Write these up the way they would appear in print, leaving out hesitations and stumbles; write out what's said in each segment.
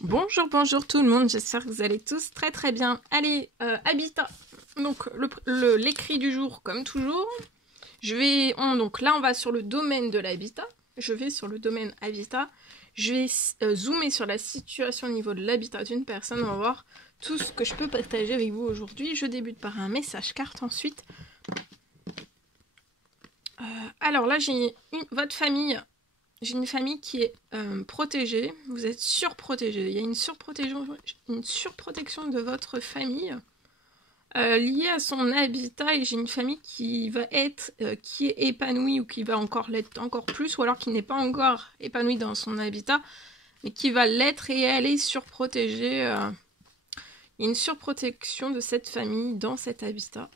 Bonjour, bonjour tout le monde, j'espère que vous allez tous très très bien. Allez, habitat, donc l'écrit du jour comme toujours. Donc là on va sur le domaine de l'habitat, je vais sur le domaine habitat, je vais zoomer sur la situation au niveau de l'habitat d'une personne, on va voir tout ce que je peux partager avec vous aujourd'hui. Je débute par un message carte ensuite. Alors là j'ai votre famille. J'ai une famille qui est protégée, vous êtes surprotégé. Il y a une surprotection de votre famille liée à son habitat, et j'ai une famille qui va être, qui est épanouie ou qui va encore l'être encore plus, ou alors qui n'est pas encore épanouie dans son habitat, mais qui va l'être et elle est surprotégée. Il y a une surprotection de cette famille dans cet habitat.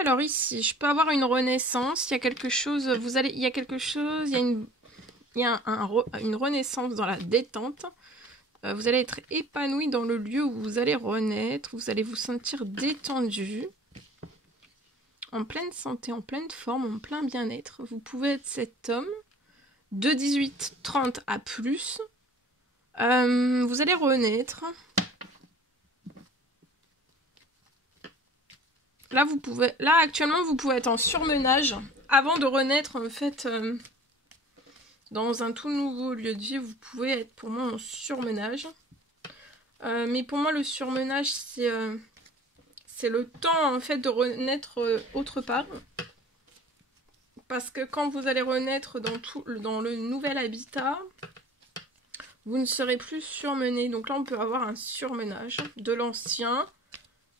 Alors ici, je peux avoir une renaissance, il y a quelque chose, il y a une renaissance dans la détente. Vous allez être épanoui dans le lieu où vous allez renaître, vous allez vous sentir détendu, en pleine santé, en pleine forme, en plein bien-être. Vous pouvez être cet homme de 18-30 à plus. Vous allez renaître. Là, actuellement, vous pouvez être en surmenage. Avant de renaître, en fait, dans un tout nouveau lieu de vie, vous pouvez être pour moi en surmenage. Mais pour moi, le surmenage, c'est le temps, en fait, de renaître autre part. Parce que quand vous allez renaître dans le nouvel habitat, vous ne serez plus surmené. Donc là, on peut avoir un surmenage de l'ancien.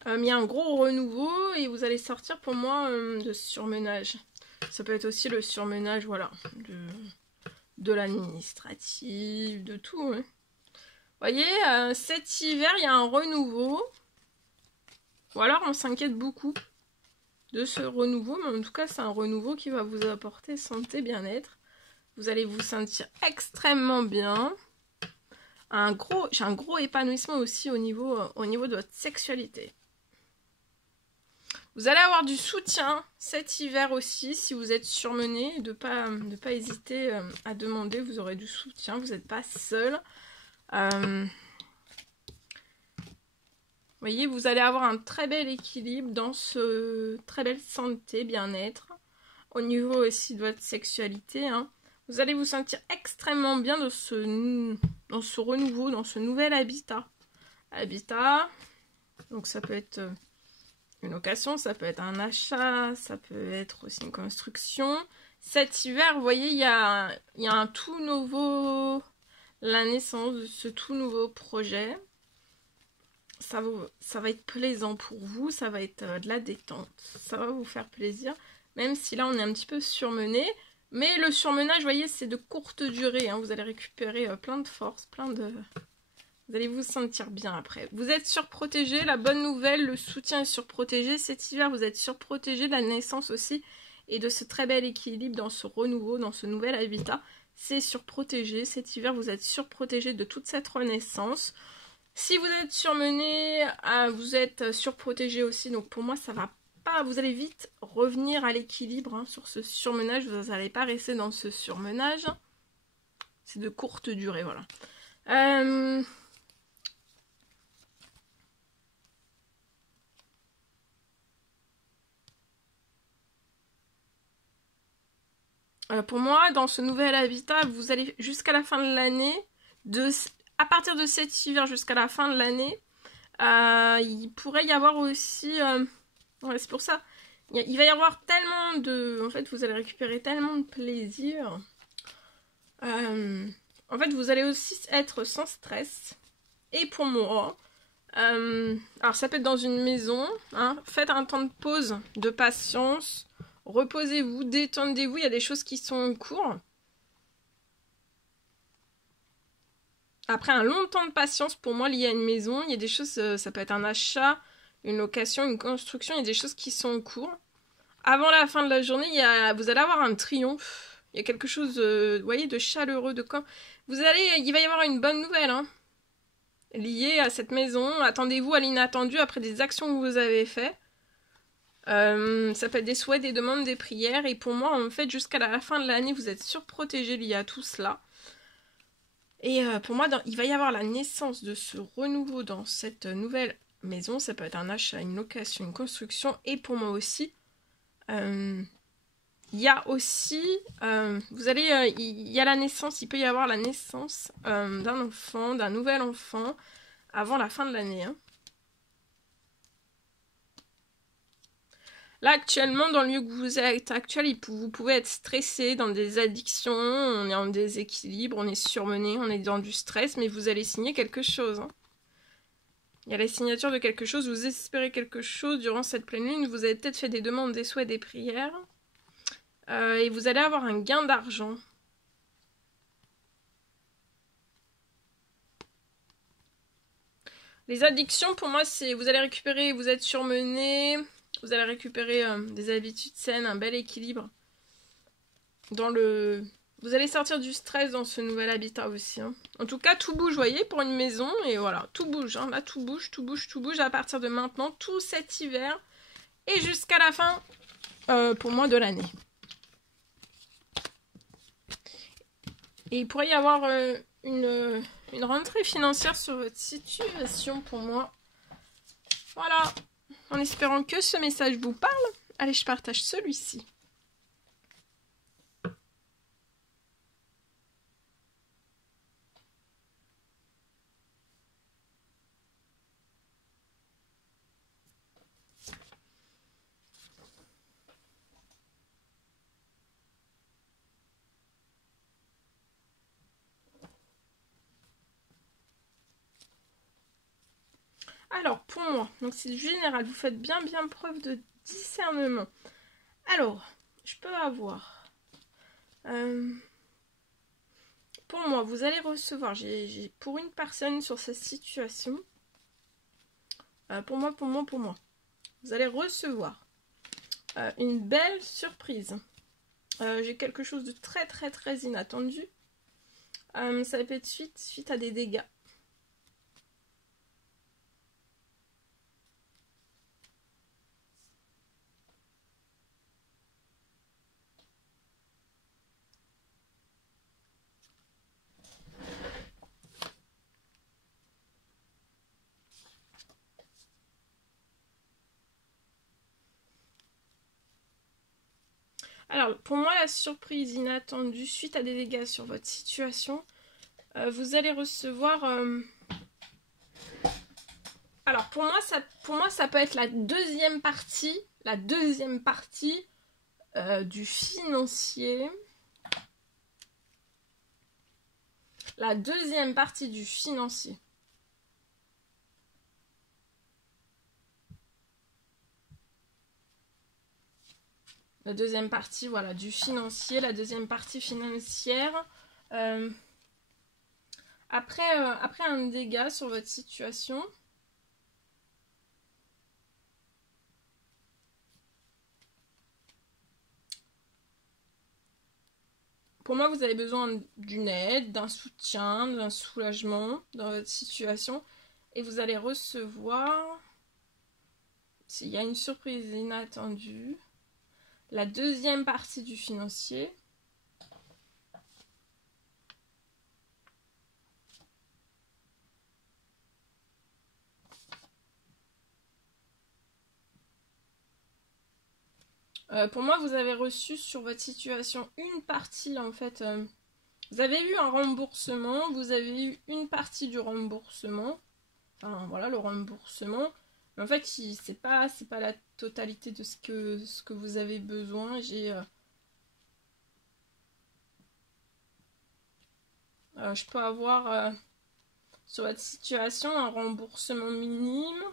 Il y a un gros renouveau et vous allez sortir pour moi de surmenage. Ça peut être aussi le surmenage, voilà, de l'administratif, de tout. Hein. Vous voyez, cet hiver, il y a un renouveau. Ou alors on s'inquiète beaucoup de ce renouveau, mais en tout cas, c'est un renouveau qui va vous apporter santé, bien-être. Vous allez vous sentir extrêmement bien. J'ai un gros épanouissement aussi au niveau de votre sexualité. Vous allez avoir du soutien cet hiver aussi, si vous êtes surmené, de pas hésiter à demander, vous aurez du soutien, vous n'êtes pas seul. Vous voyez, vous allez avoir un très bel équilibre dans ce très belle santé, bien-être, au niveau aussi de votre sexualité. Hein. Vous allez vous sentir extrêmement bien dans ce renouveau, dans ce nouvel habitat. Donc ça peut être une location, ça peut être un achat, ça peut être aussi une construction. Cet hiver, vous voyez, il y a un tout nouveau, la naissance de ce tout nouveau projet. Ça va être plaisant pour vous, ça va être de la détente, ça va vous faire plaisir, même si là on est un petit peu surmené. Mais le surmenage, vous voyez, c'est de courte durée, hein. Vous allez récupérer plein de force, vous allez vous sentir bien après. Vous êtes surprotégé, la bonne nouvelle, le soutien est surprotégé. Cet hiver, vous êtes surprotégé de la naissance aussi et de ce très bel équilibre dans ce renouveau, dans ce nouvel habitat. C'est surprotégé. Cet hiver, vous êtes surprotégé de toute cette renaissance. Si vous êtes surmené, vous êtes surprotégé aussi. Donc pour moi, ça va pas. Vous allez vite revenir à l'équilibre hein, sur ce surmenage. Vous n'allez pas rester dans ce surmenage. C'est de courte durée, voilà. Pour moi, dans ce nouvel habitat, vous allez jusqu'à la fin de l'année, à partir de cet hiver jusqu'à la fin de l'année, il pourrait y avoir aussi... ouais, c'est pour ça. Il va y avoir tellement de... En fait, vous allez récupérer tellement de plaisir. En fait, vous allez aussi être sans stress. Et pour moi... alors, ça peut être dans une maison. Hein, faites un temps de pause, de patience. Reposez-vous, détendez-vous, il y a des choses qui sont en cours. Après un long temps de patience, pour moi, lié à une maison, il y a des choses, ça peut être un achat, une location, une construction, il y a des choses qui sont en cours. Avant la fin de la journée, vous allez avoir un triomphe. Il y a quelque chose, vous voyez, de chaleureux, de quand. Il va y avoir une bonne nouvelle, hein, liée à cette maison. Attendez-vous à l'inattendu après des actions que vous avez faites. Ça peut être des souhaits, des demandes, des prières. Et pour moi, en fait, jusqu'à la fin de l'année, vous êtes surprotégé lié à tout cela. Et pour moi, il va y avoir la naissance de ce renouveau dans cette nouvelle maison. Ça peut être un achat, une location, une construction. Et pour moi aussi, il y a aussi, il y a la naissance, il peut y avoir la naissance d'un enfant, d'un nouvel enfant avant la fin de l'année. Hein. Là, actuellement, dans le lieu que vous êtes actuel, vous pouvez être stressé, dans des addictions, on est en déséquilibre, on est surmené, on est dans du stress, mais vous allez signer quelque chose. Hein. Il y a la signature de quelque chose, vous espérez quelque chose durant cette pleine lune, vous avez peut-être fait des demandes, des souhaits, des prières, et vous allez avoir un gain d'argent. Les addictions, pour moi, c'est vous allez récupérer, vous êtes surmené, vous allez récupérer des habitudes saines, un bel équilibre. Vous allez sortir du stress dans ce nouvel habitat aussi. Hein. En tout cas, tout bouge, vous voyez, pour une maison. Et voilà, tout bouge. Hein. Là, tout bouge, tout bouge, tout bouge à partir de maintenant, tout cet hiver. Et jusqu'à la fin, pour moi, de l'année. Et il pourrait y avoir une rentrée financière sur votre situation pour moi. Voilà. En espérant que ce message vous parle. Allez, je partage celui-ci. Alors, pour moi, donc c'est général, vous faites bien preuve de discernement. Alors, je peux avoir... pour moi, vous allez recevoir, pour une personne sur cette situation, pour moi, vous allez recevoir une belle surprise. J'ai quelque chose de très inattendu. Ça peut être suite à des dégâts. Alors, pour moi, la surprise inattendue suite à des dégâts sur votre situation, vous allez recevoir... Alors, pour moi, ça peut être la deuxième partie du financier. La deuxième partie du financier. La deuxième partie, voilà, du financier, la deuxième partie financière. Après un dégât sur votre situation, pour moi, vous avez besoin d'une aide, d'un soutien, d'un soulagement dans votre situation. Et vous allez recevoir, s'il y a une surprise inattendue, la deuxième partie du financier. Pour moi, vous avez reçu sur votre situation une partie, en fait. Vous avez eu un remboursement, vous avez eu une partie du remboursement. Enfin, voilà, le remboursement. Mais en fait, c'est pas la totalité de ce que vous avez besoin. Je peux avoir sur votre situation un remboursement minime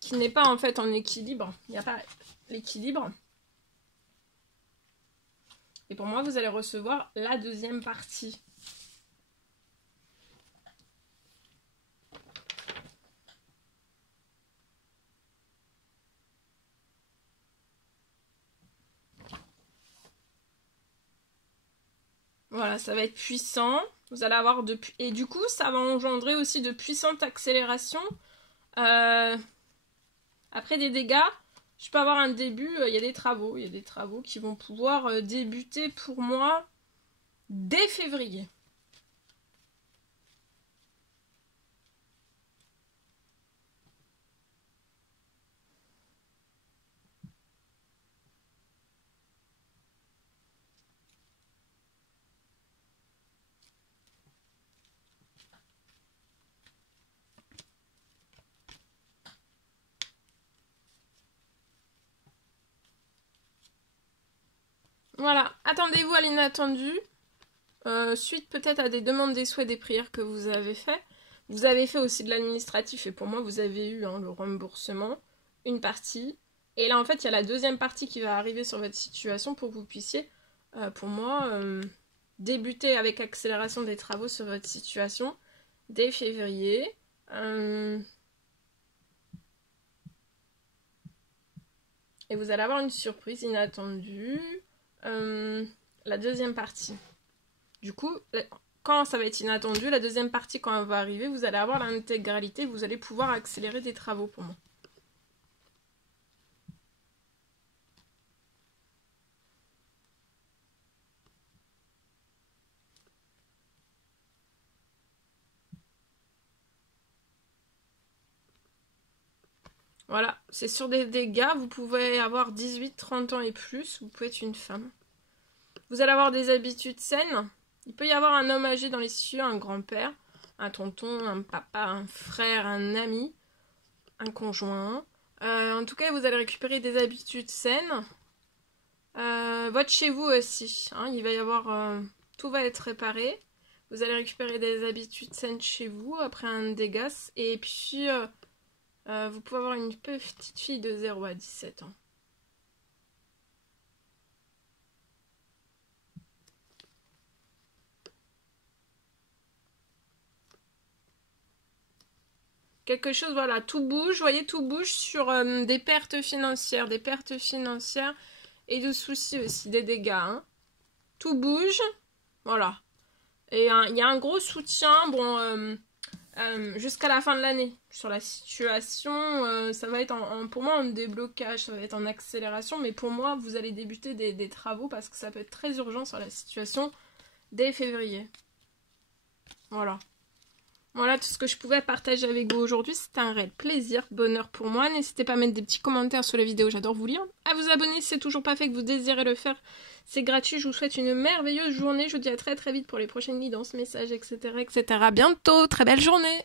qui n'est pas en fait en équilibre. Il n'y a pas l'équilibre. Et pour moi, vous allez recevoir la deuxième partie. Voilà, ça va être puissant. Vous allez avoir et du coup, ça va engendrer aussi de puissantes accélérations. Après des dégâts, je peux avoir un début. Il y a des travaux qui vont pouvoir débuter pour moi dès février. Voilà, attendez-vous à l'inattendu. Suite peut-être à des demandes, des souhaits, des prières que vous avez fait. Vous avez fait aussi de l'administratif et pour moi vous avez eu le remboursement, une partie. Et là en fait il y a la deuxième partie qui va arriver sur votre situation pour que vous puissiez, pour moi, débuter avec accélération des travaux sur votre situation dès février. Et vous allez avoir une surprise inattendue. La deuxième partie. Du coup, quand ça va être inattendu, la deuxième partie, quand elle va arriver, vous allez avoir l'intégralité, vous allez pouvoir accélérer des travaux pour moi. Voilà, c'est sur des dégâts, vous pouvez avoir 18, 30 ans et plus, vous pouvez être une femme. Vous allez avoir des habitudes saines. Il peut y avoir un homme âgé dans les cieux, un grand-père, un tonton, un papa, un frère, un ami, un conjoint. En tout cas, vous allez récupérer des habitudes saines. Votre chez vous aussi, hein, il va y avoir... tout va être réparé. Vous allez récupérer des habitudes saines chez vous après un dégât. Et puis, vous pouvez avoir une petite fille de 0 à 17 ans. Quelque chose, voilà, tout bouge, vous voyez, tout bouge sur des pertes financières et de soucis aussi, des dégâts. Hein. Tout bouge, voilà. Et il y a un gros soutien, bon, jusqu'à la fin de l'année. Sur la situation, ça va être pour moi en déblocage, ça va être en accélération, mais pour moi, vous allez débuter des travaux parce que ça peut être très urgent sur la situation dès février. Voilà. Voilà tout ce que je pouvais partager avec vous aujourd'hui. C'était un réel plaisir, bonheur pour moi. N'hésitez pas à mettre des petits commentaires sous la vidéo, j'adore vous lire. À vous abonner si c'est toujours pas fait, que vous désirez le faire. C'est gratuit, je vous souhaite une merveilleuse journée. Je vous dis à très très vite pour les prochaines guidances, messages, etc. etc. À bientôt, très belle journée.